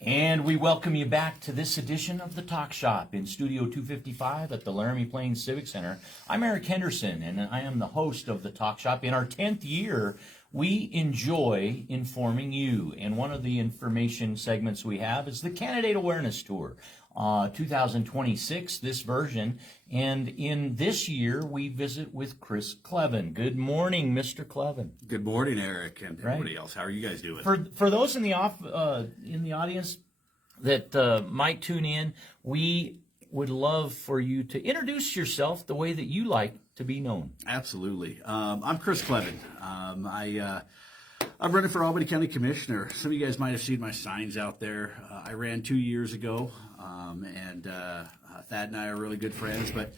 And we welcome you back to this edition of the Talk Shop in Studio 255 at the Laramie Plains Civic Center. I'm Eric Henderson, and I am the host of the Talk Shop. In our 10th year, we enjoy informing you, and one of the information segments we have is the Candidate Awareness Tour. 2026, this version, and in this year we visit with Chris Cleven. Good morning, Mr. Cleven. Good morning, Eric, and everybody else. How are you guys doing? For those in the audience that might tune in, we would love for you to introduce yourself the way that you like to be known. Absolutely. I'm Chris Cleven. I'm running for Albany County Commissioner. Some of you guys might have seen my signs out there. I ran 2 years ago, and Thad and I are really good friends. But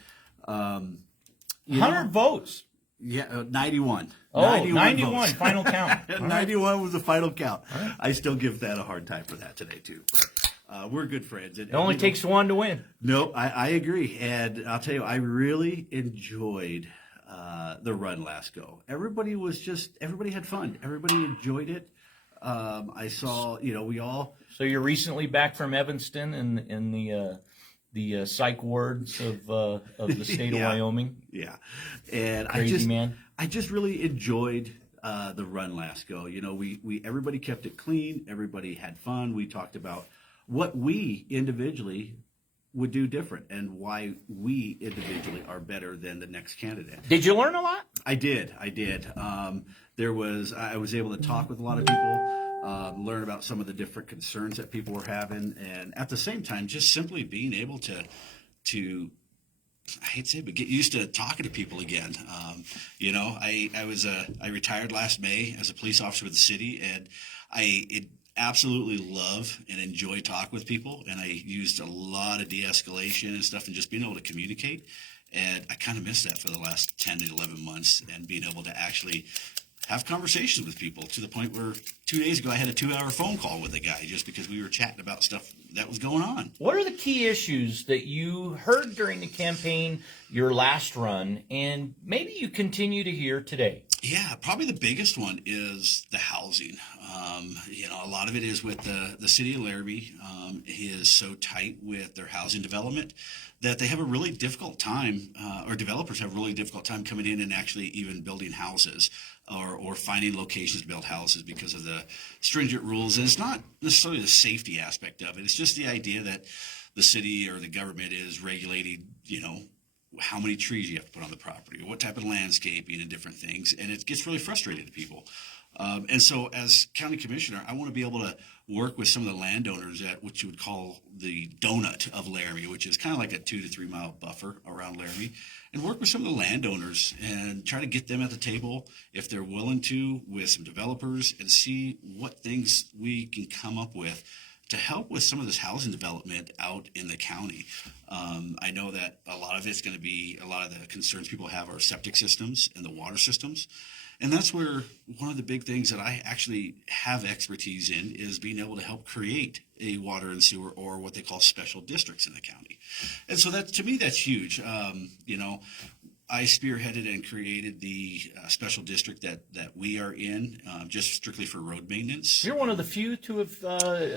100 votes. Yeah, 91. Oh, 91 final count. 91 was the final count. Right. I still give Thad a hard time for that today, too. But we're good friends. It only takes one to win. No, I agree. And I'll tell you, I really enjoyed the run last go. Everybody had fun. Everybody enjoyed it. I saw, we all. So you're recently back from Evanston in the psych wards of the state of Wyoming. Yeah, and I just really enjoyed the run last go. We everybody kept it clean. Everybody had fun. We talked about what we individually would do different and why we individually are better than the next candidate. Did you learn a lot? I did. I was able to talk with a lot of people, learn about some of the different concerns that people were having, and at the same time, just simply being able to I hate to say it, but get used to talking to people again. I retired last May as a police officer with the city, and I absolutely love and enjoy talking with people, and I used a lot of de-escalation and stuff and just being able to communicate, and I kind of missed that for the last 10 to 11 months, and being able to actually have conversations with people to the point where 2 days ago I had a 2-hour phone call with a guy just because we were chatting about stuff that was going on. What are the key issues that you heard during the campaign, your last run, and maybe you continue to hear today? Yeah, probably the biggest one is the housing. A lot of it is with the city of Laramie is so tight with their housing development that they have a really difficult time, or developers have a really difficult time coming in and actually even building houses or finding locations to build houses because of the stringent rules. And it's not necessarily the safety aspect of it. It's just the idea that the city or the government is regulating, how many trees you have to put on the property, or what type of landscaping and different things, and it gets really frustrating to people. And so as county commissioner, I want to be able to work with some of the landowners at what you would call the donut of Laramie, which is kind of like a 2 to 3 mile buffer around Laramie, and work with some of the landowners and try to get them at the table, if they're willing to, with some developers, and see what things we can come up with to help with some of this housing development out in the county. I know that a lot of it's going to be, a lot of the concerns people have are septic systems and the water systems. And that's where one of the big things that I actually have expertise in is being able to help create a water and sewer, or what they call special districts in the county. And so that, to me, that's huge. I spearheaded and created the special district that we are in, just strictly for road maintenance. You're one of the few to have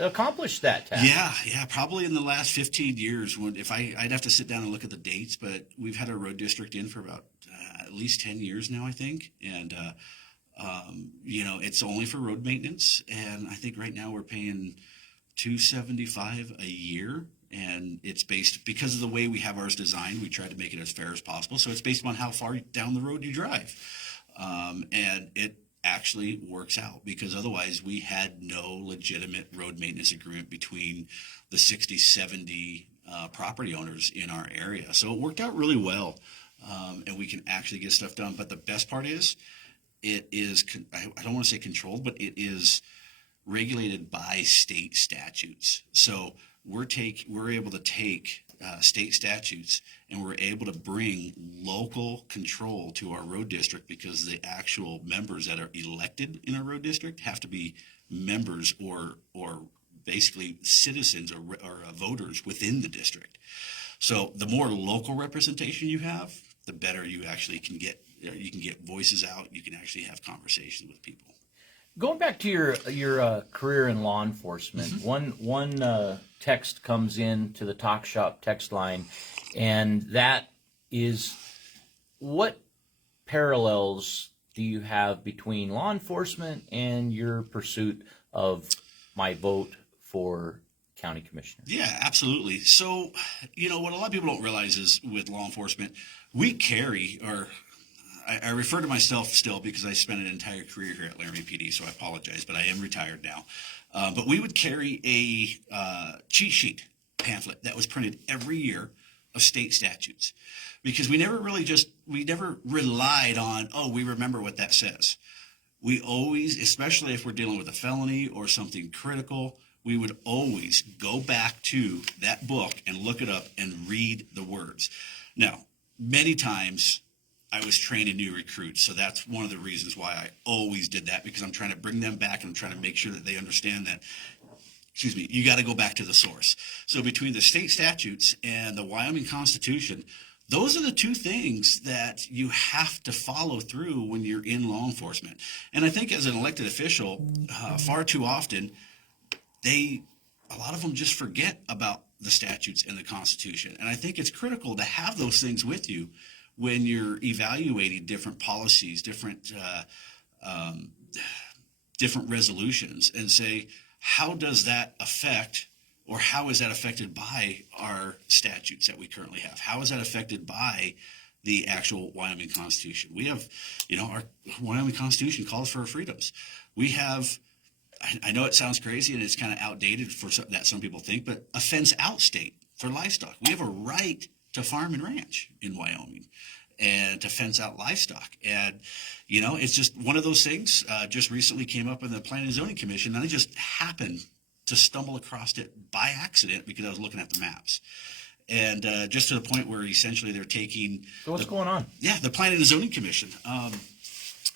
accomplished that task. Yeah, probably in the last 15 years. I'd have to sit down and look at the dates, but we've had a road district in for about at least 10 years now, I think. And, it's only for road maintenance. And I think right now we're paying $275 a year. And it's based, because of the way we have ours designed, we try to make it as fair as possible. So it's based on how far down the road you drive. And it actually works out, because otherwise we had no legitimate road maintenance agreement between the 60, 70 property owners in our area. So it worked out really well, and we can actually get stuff done. But the best part is, it is, I don't want to say controlled, but it is regulated by state statutes. So we're able to take state statutes, and we're able to bring local control to our road district, because the actual members that are elected in our road district have to be members or basically citizens or voters within the district. So the more local representation you have, the better you actually can get. You can get voices out. You can actually have conversations with people. Going back to your career in law enforcement, one text comes in to the Talk Shop text line, and that is, what parallels do you have between law enforcement and your pursuit of my vote for county commissioner? Yeah, absolutely. So, what a lot of people don't realize is with law enforcement, we carry, or I refer to myself still because I spent an entire career here at Laramie PD, so I apologize, but I am retired now. But we would carry a cheat sheet pamphlet that was printed every year of state statutes because we never relied on, we remember what that says. We always, especially if we're dealing with a felony or something critical, we would always go back to that book and look it up and read the words. Now, many times I was training new recruits, so that's one of the reasons why I always did that, because I'm trying to bring them back and I'm trying to make sure that they understand that, you got to go back to the source. So between the state statutes and the Wyoming Constitution, those are the two things that you have to follow through when you're in law enforcement. And I think as an elected official, far too often, a lot of them just forget about the statutes and the Constitution. And I think it's critical to have those things with you when you're evaluating different policies, different resolutions, and say, how does that affect, or how is that affected by our statutes that we currently have? How is that affected by the actual Wyoming Constitution? We have, our Wyoming Constitution calls for our freedoms. We have, I know it sounds crazy and it's kind of outdated for some people think, but a fence out state for livestock. We have a right to farm and ranch in Wyoming and to fence out livestock. And, it's just one of those things. Just recently came up in the Planning and Zoning Commission, and I just happened to stumble across it by accident because I was looking at the maps. And just to the point where essentially they're taking... So what's going on? Yeah, the Planning and Zoning Commission. I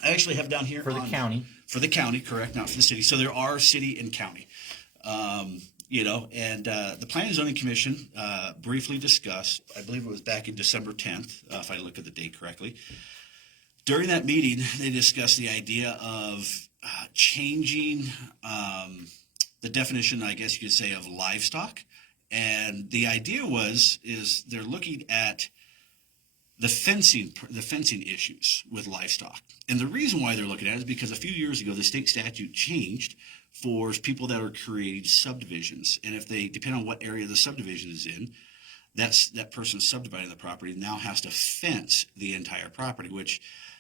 actually have down here... For the county. For the county, correct, not for the city. So there are city and county. The Planning and Zoning Commission briefly discussed, I believe it was back in December 10th, if I look at the date correctly. During that meeting, they discussed the idea of changing the definition, I guess you could say, of livestock. And the idea is they're looking at the fencing issues with livestock. And the reason why they're looking at it is because a few years ago, the state statute changed for people that are creating subdivisions. And if they, depend on what area the subdivision is in, that person subdividing the property now has to fence the entire property, which,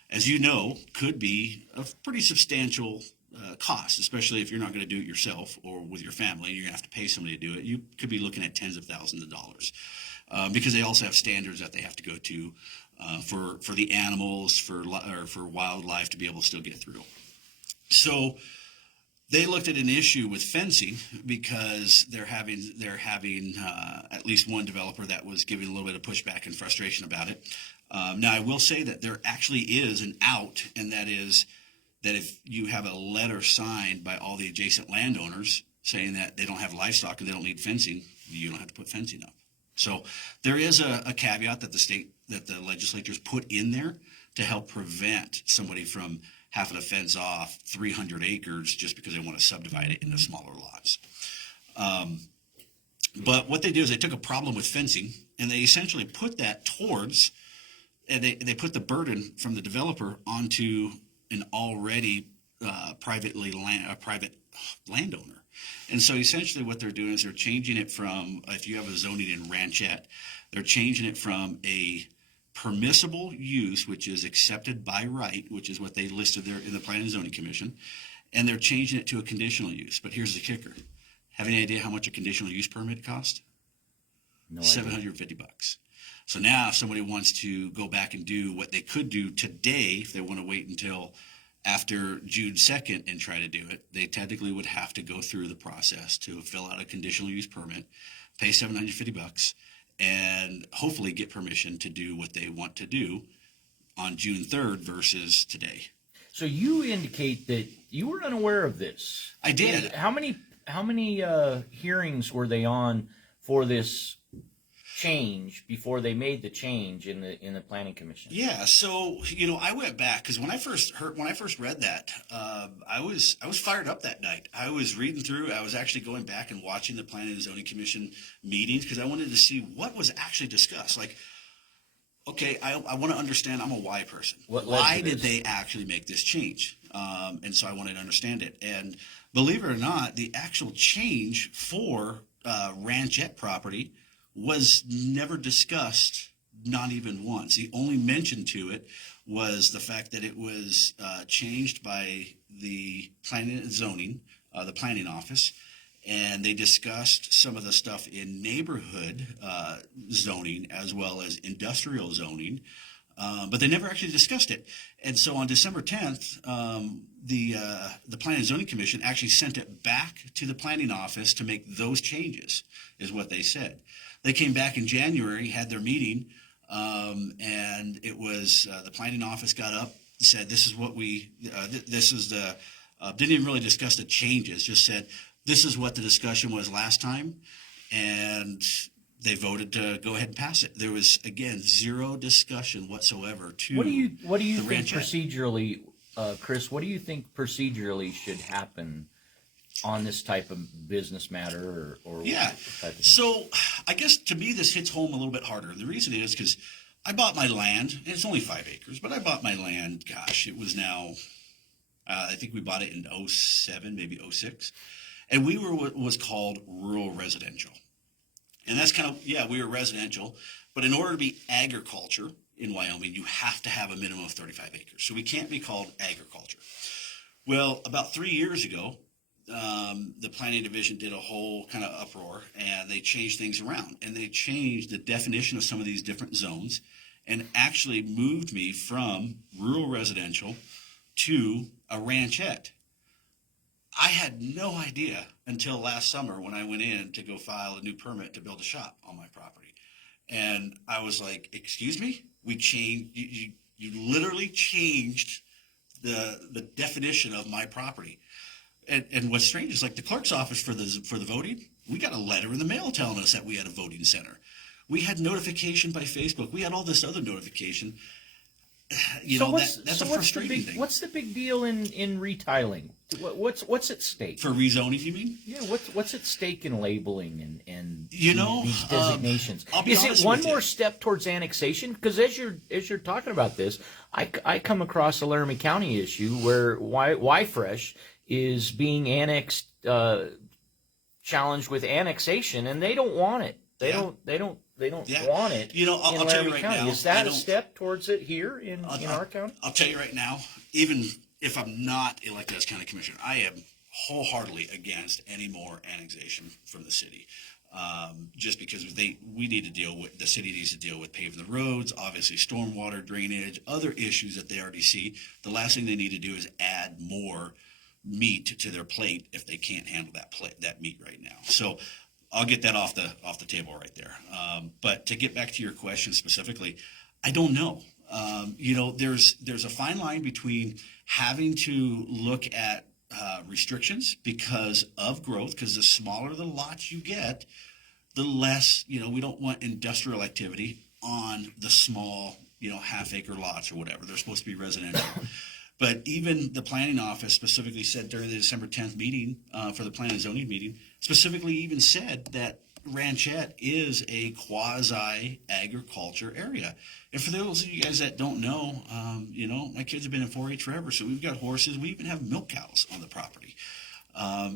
as you know, could be a pretty substantial cost, especially if you're not going to do it yourself or with your family. You're going to have to pay somebody to do it. You could be looking at tens of thousands of dollars because they also have standards that they have to go to for the animals, for wildlife to be able to still get through. So they looked at an issue with fencing because they're having at least one developer that was giving a little bit of pushback and frustration about it. Now, I will say that there actually is an out, and that is that if you have a letter signed by all the adjacent landowners saying that they don't have livestock and they don't need fencing, you don't have to put fencing up. So there is a caveat that the legislatures put in there to help prevent somebody from having to fence off 300 acres just because they want to subdivide it into smaller lots. But what they do is they took a problem with fencing and they essentially put that towards, and they put the burden from the developer onto an already private landowner. And so essentially what they're doing is they're changing it from, if you have a zoning in ranchette, they're changing it from a permissible use, which is accepted by right, which is what they listed there in the Planning and Zoning Commission, and they're changing it to a conditional use. But here's the kicker. Have any idea how much a conditional use permit costs? No $750. So now if somebody wants to go back and do what they could do today, if they want to wait until after June 2nd and try to do it, they technically would have to go through the process to fill out a conditional use permit, pay $750, and hopefully get permission to do what they want to do on June 3rd versus today. So you indicate that you were unaware of this. I did. How many hearings were they on for this change before they made the change in the planning commission? Yeah, so I went back because when I first read that, I was fired up that night. I was reading through. I was actually going back and watching the Planning and Zoning Commission meetings because I wanted to see what was actually discussed. Like, okay, I want to understand. I'm a why person. Why did they actually make this change? And so I wanted to understand it. And believe it or not, the actual change for ranchette property was never discussed, not even once. The only mention to it was the fact that it was changed by the planning and zoning, the planning office, and they discussed some of the stuff in neighborhood zoning as well as industrial zoning, but they never actually discussed it. And so on December 10th, the Planning and Zoning Commission actually sent it back to the planning office to make those changes, is what they said. They came back in January, had their meeting, and it was the planning office got up, said, "This is what this is the," didn't even really discuss the changes, just said, "This is what the discussion was last time," and they voted to go ahead and pass it. There was, again, zero discussion whatsoever to What do you think ranchette. procedurally, Chris? What do you think procedurally should happen on this type of business matter or Yeah. type of thing? So I guess to me this hits home a little bit harder. And the reason is because I bought my land, and it's only 5 acres, but I bought my land, gosh, it was now, I think we bought it in '07, maybe '06. And we were what was called rural residential. And that's kind of, yeah, we were residential. But in order to be agriculture in Wyoming, you have to have a minimum of 35 acres. So we can't be called agriculture. Well, about 3 years ago, the planning division did a whole kind of uproar, and they changed things around, and they changed the definition of some of these different zones and actually moved me from rural residential to a ranchette. I had no idea until last summer when I went in to go file a new permit to build a shop on my property. And I was like, excuse me? We changed, you literally changed the definition of my property. And what's strange is, like, the clerk's office for the voting, we got a letter in the mail telling us that we had a voting center. We had notification by Facebook. We had all this other notification. That's a frustrating thing. What's the big deal in retiling? What's at stake? For rezoning, you mean? Yeah, what's at stake in labeling and these designations? designations? Is it one more step towards annexation? Because as you're talking about this, I come across a Laramie County issue where Y-Fresh is being annexed, challenged with annexation, and they don't want it. They don't want it. I'll tell you right now. Is that a step towards it here in our county? I'll tell you right now, even if I'm not elected as county commissioner, I am wholeheartedly against any more annexation from the city. Just because the city needs to deal with paving the roads, obviously stormwater drainage, other issues that they already see. The last thing they need to do is add more meat to their plate if they can't handle that meat right now. So I'll get that off the table right there. But to get back to your question specifically, I don't know. There's a fine line between having to look at restrictions because of growth, because the smaller the lots you get, the less, we don't want industrial activity on the small, half-acre lots or whatever. They're supposed to be residential. But even the planning office specifically said during the December 10th meeting for the planning and zoning meeting, specifically even said that ranchette is a quasi-agriculture area. And for those of you guys that don't know, my kids have been in 4-H forever, so we've got horses. We even have milk cows on the property.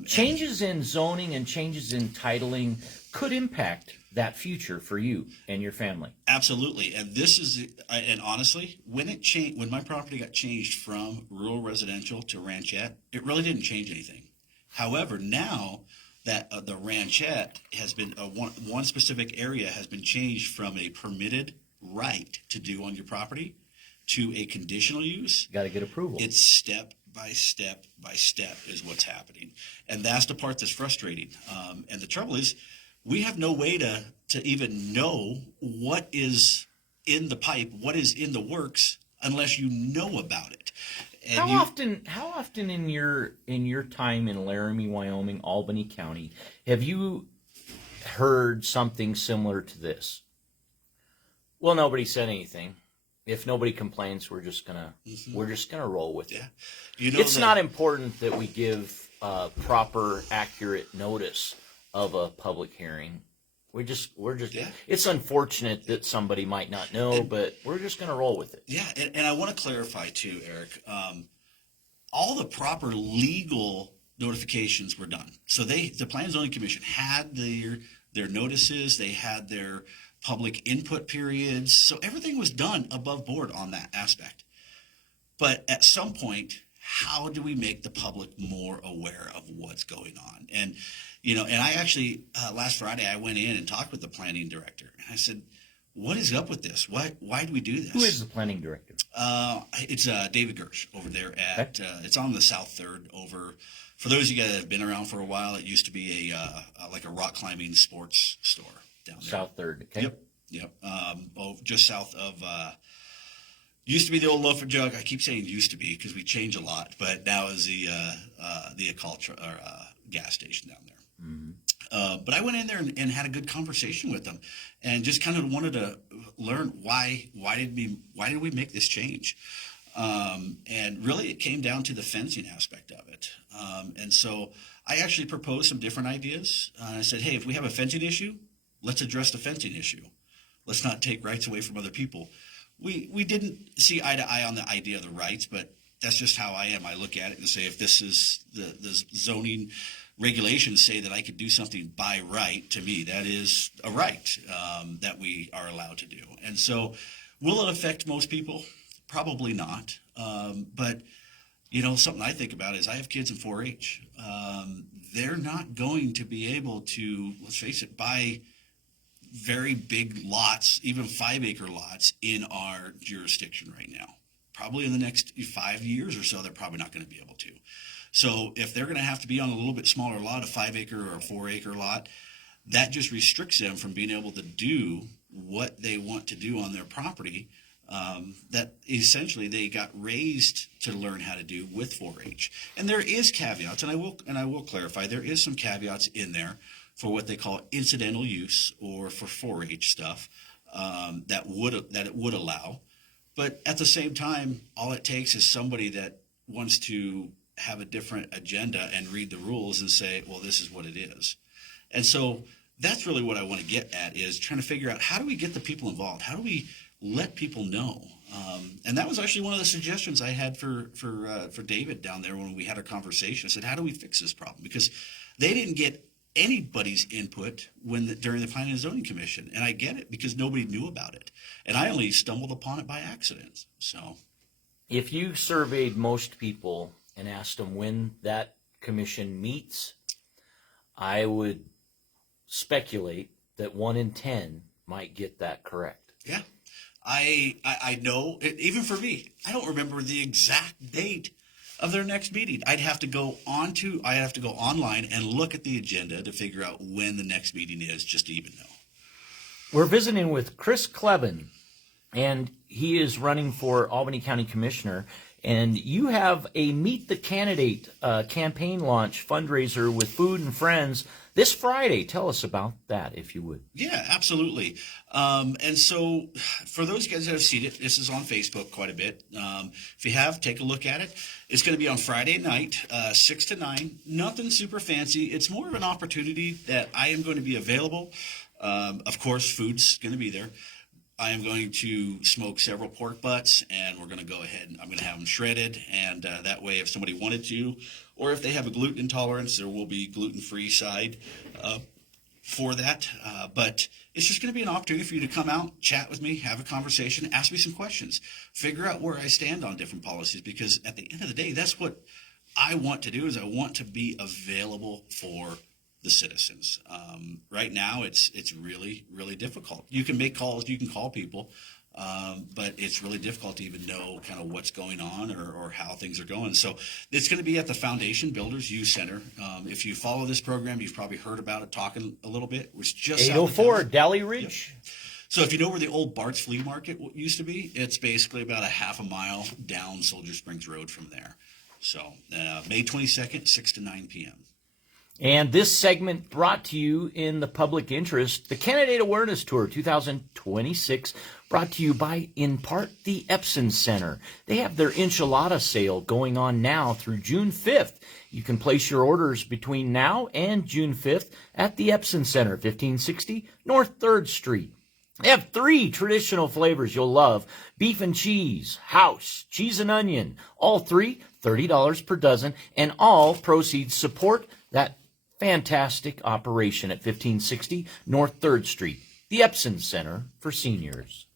Changes in zoning and changes in titling could impact that future for you and your family. Absolutely. And and honestly, when my property got changed from rural residential to ranchette, it really didn't change anything. However, now that the ranchette has been one specific area has been changed from a permitted right to do on your property to a conditional use. Got to get approval. It's step by step by step is what's happening. And that's the part that's frustrating. And the trouble is, we have no way to even know what is in the pipe, what is in the works, unless you know about it. And how often in your time in Laramie, Wyoming, Albany County, have you heard something similar to this? Well, nobody said anything. If nobody complains, we're just gonna roll with it. Yeah. It's not important that we give proper, accurate notice of a public hearing. We're just. Yeah. It's unfortunate that somebody might not know, but we're just gonna roll with it. Yeah, and I want to clarify too, Eric. All the proper legal notifications were done. So the Planning and Zoning Commission had their notices. They had their public input periods. So everything was done above board on that aspect. But at some point, how do we make the public more aware of what's going on? And, and I actually, last Friday, I went in and talked with the planning director. And I said, what is up with this? Why do we do this? Who is the planning director? It's David Gersh over there at, it's on the South Third over, for those of you guys that have been around for a while, it used to be like a rock climbing sports store down there. South Third, okay. Yep. Just south of, used to be the old Loaf and Jug. I keep saying used to be because we change a lot, but now is the Ecultra or gas station down there. Mm-hmm. But I went in there and had a good conversation with them, and just kind of wanted to learn why did we make this change, and really it came down to the fencing aspect of it, and so I actually proposed some different ideas. I said, hey, if we have a fencing issue, let's address the fencing issue. Let's not take rights away from other people. We didn't see eye to eye on the idea of the rights, but that's just how I am. I look at it and say, if this is the zoning regulations say that I could do something by right, to me, that is a right that we are allowed to do. And so will it affect most people? Probably not. But, something I think about is I have kids in 4-H. They're not going to be able to, let's face it, buy very big lots, even 5-acre lots in our jurisdiction right now. Probably in the next 5 years or so, they're probably not going to be able to. So if they're going to have to be on a little bit smaller lot, a 5-acre or a 4-acre lot, that just restricts them from being able to do what they want to do on their property. That essentially they got raised to learn how to do with 4-H. And there is caveats, and I will clarify, there is some caveats in there for what they call incidental use or for 4-H stuff that it would allow. But at the same time, all it takes is somebody that wants to have a different agenda and read the rules and say, well, this is what it is. And so that's really what I want to get at, is trying to figure out, how do we get the people involved? How do we let people know? And that was actually one of the suggestions I had for David down there when we had a conversation. I said, how do we fix this problem? Because they didn't get anybody's input during the Planning and Zoning Commission. And I get it, because nobody knew about it. And I only stumbled upon it by accident. So if you surveyed most people and asked them when that commission meets, I would speculate that 1 in 10 might get that correct. Yeah. I know, even for me, I don't remember the exact date of their next meeting. I'd have to go online and look at the agenda to figure out when the next meeting is, just to even know. We're visiting with Chris Cleven, and he is running for Albany County Commissioner. And you have a Meet the Candidate campaign launch fundraiser with Food and Friends this Friday. Tell us about that, if you would. Yeah, absolutely. And so for those guys that have seen it, this is on Facebook quite a bit. If you have, take a look at it. It's going to be on Friday night, 6 to 9. Nothing super fancy. It's more of an opportunity that I am going to be available. Of course, food's going to be there. I am going to smoke several pork butts, and we're going to go ahead and I'm going to have them shredded. And that way, if somebody wanted to, or if they have a gluten intolerance, there will be gluten-free side for that. But it's just going to be an opportunity for you to come out, chat with me, have a conversation, ask me some questions, figure out where I stand on different policies. Because at the end of the day, that's what I want to do, is I want to be available for the citizens. Right now, it's really, really difficult. You can make calls, you can call people, but it's really difficult to even know kind of what's going on or how things are going. So it's going to be at the Foundation Builders Youth Center. If you follow this program, you've probably heard about it, talking a little bit. It was just 804 Dally Ridge. Yep. So if you know where the old Bart's Flea Market used to be, it's basically about a half a mile down Soldier Springs Road from there. So May 22nd, 6 to 9 p.m. And this segment brought to you in the public interest, the Candidate Awareness Tour 2026 Brought to you by, in part, the Epson Center. They have their enchilada sale going on now through June 5th. You can place your orders between now and June 5th at the Epson Center, 1560 North 3rd Street. They have 3 traditional flavors you'll love: beef and cheese, house, cheese and onion. All 3, $30 per dozen, and all proceeds support that fantastic operation at 1560 North 3rd Street, the Epson Center for Seniors.